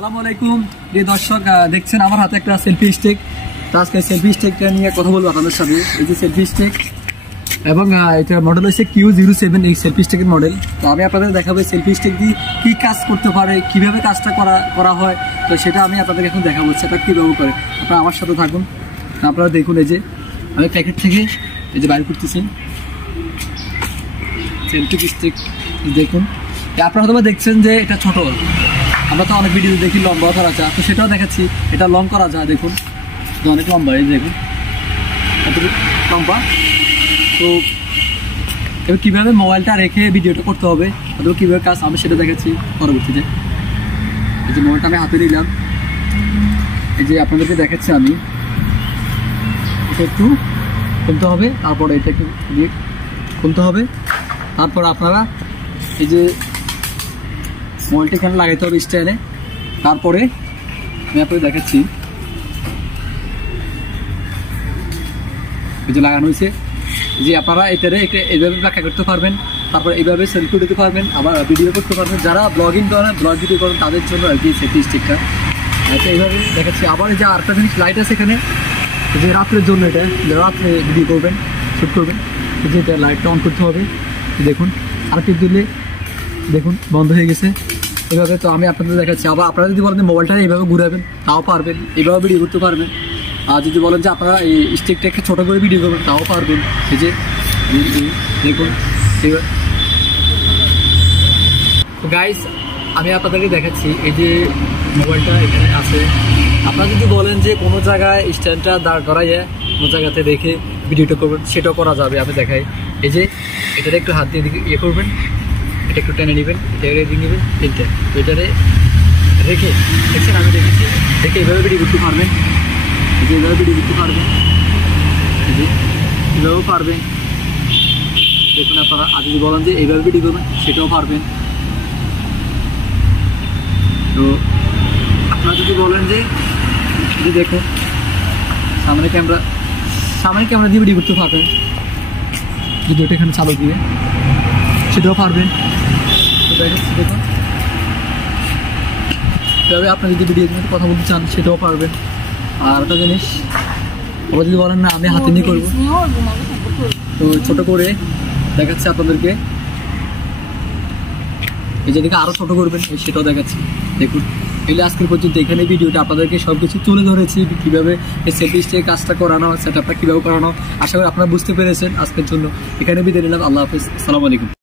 আসসালামু আলাইকুম প্রিয় দর্শক, দেখছেন আমার হাতে একটা সেলফি স্টিক। তো আজকে সেলফি স্টিকটা নিয়ে কথা বলবো আপনাদের সাথে। এই যে সেলফি স্টিক এবং এটা মডেল হচ্ছে Q07, এই সেলফি স্টিকের মডেল। তো আমি আপনাদের দেখাবো সেলফি স্টিক দিয়ে কী কাজ করতে পারে, কীভাবে কাজটা করা হয়। তো সেটা আমি আপনাদের এখন দেখাবো, সেটা কীভাবে করে। আপনারা আমার সাথে থাকুন, আপনারা দেখুন। এই যে আমি প্যাকেট থেকে এই যে বাইর করতেছি সেলফি স্টিক, দেখুন। আপনারা হয়তো দেখছেন যে এটা ছোট, আমরা তো অনেক ভিডিও দেখি লম্বা করা যায়, তো সেটাও দেখাচ্ছি। এটা লং করা যায়, দেখুন অনেক লম্বা, এই দেখুন এতটুকু লম্বা। তো এবার কীভাবে মোবাইলটা রেখে ভিডিওটা করতে হবে অথবা কীভাবে কাজ আমি সেটা দেখাচ্ছি পরবর্তীতে। এই যে মোবাইলটা আমি হাতে নিলাম, এই যে আপনাদেরকে দেখাচ্ছি আমি। এটা একটু খুলতে হবে, তারপরে এটা একটু দিয়ে খুলতে হবে। তারপর আপনারা এই যে মোবাইলটা এখানে লাগাইতে হবে স্ট্যান্ডে। তারপরে আমি আপনাকে দেখাচ্ছি, এই যে লাগানো হয়েছে। যে আপনারা এটারে এইভাবে ব্যাখ্যা করতে পারবেন, তারপর এইভাবে সেলফি দিতে পারবেন, আবার ভিডিও করতে পারবেন। যারা ব্লগিং করেন, ব্লগ ভিডিও করেন, তাদের জন্য আর কি সেলফি স্টিকটা। আচ্ছা, এইভাবে দেখাচ্ছি। আবার এই যে আরেকটা জিনিস লাইট আছে এখানে, যে রাত্রের জন্য, এটা রাত্রে ভিডিও করবেন, শ্যুট করবেন। এই যে এটা লাইটটা অন করতে হবে, দেখুন। আর টিপ দিলে দেখুন বন্ধ হয়ে গেছে এভাবে। তো আমি আপনাদের দেখাচ্ছি। আবার আপনারা যদি বলেন মোবাইলটা এইভাবে ঘুরাবেন, তাও পারবেন, এইভাবে ভিডিও করতে পারবেন। আর যদি বলেন যে আপনারা এই স্টিকটাকে ছোটো করে ভিডিও করবেন, তাও পারবেন। এই যে দেখুন এবার। তো গাইস, আমি আপনাদেরকে দেখাচ্ছি এই যে মোবাইলটা এখানে আছে। আপনারা যদি বলেন যে কোনো জায়গায় স্ট্যান্ডটা দাঁড় করাইয়ে কোনো জায়গাতে রেখে ভিডিওটা করবেন, সেটাও করা যাবে। আমি দেখাই, এই যে এটাতে একটু হাত দিয়ে ইয়ে করবেন, এটা একটু টেনে নেবেন, এটা রেখে নেবেন তিনটে। তো এটারে রেখে দেখছেন আমি রেখেছি, রেখে এইভাবে ভিডিও করতে পারবেন। এই যে এইভাবে ভিডিও করতে পারবেন, এই যে এভাবেও পারবেন। দেখুন আপনারা আর যদি বলেন যে এইভাবে ভিডিও করবেন, সেটাও পারবেন। তো আপনারা যদি বলেন যে দেখুন সামনে ক্যামেরা দিয়ে ভিডিও করতে পারবেন, যদি ওটা এখানে চালু দিয়ে, সেটাও পারবেন। দেখুন তবে আপনি যদি ভিডিও কথা বলতে চান, সেটাও পারবেন। আর একটা জিনিস, আবার যদি বলেন না আমি হাতে নিয়ে করবো, তো ছোটো করে দেখাচ্ছি আপনাদেরকে। এই যেদিকে আরও ছোটো করবেন, সেটাও দেখাচ্ছি। দেখুন, এলে আজকের পর্যন্ত এখানে ভিডিওটা আপনাদেরকে সব কিছু তুলে ধরেছি, কীভাবে এই সেলফি স্টিক কাজটা করানো, সেটআপটা কীভাবে করানো। আশা করি আপনারা বুঝতে পেরেছেন। আজকের জন্য এখানে বিদায় নিলাম। আল্লাহ হাফেজ, আসসালামু আলাইকুম।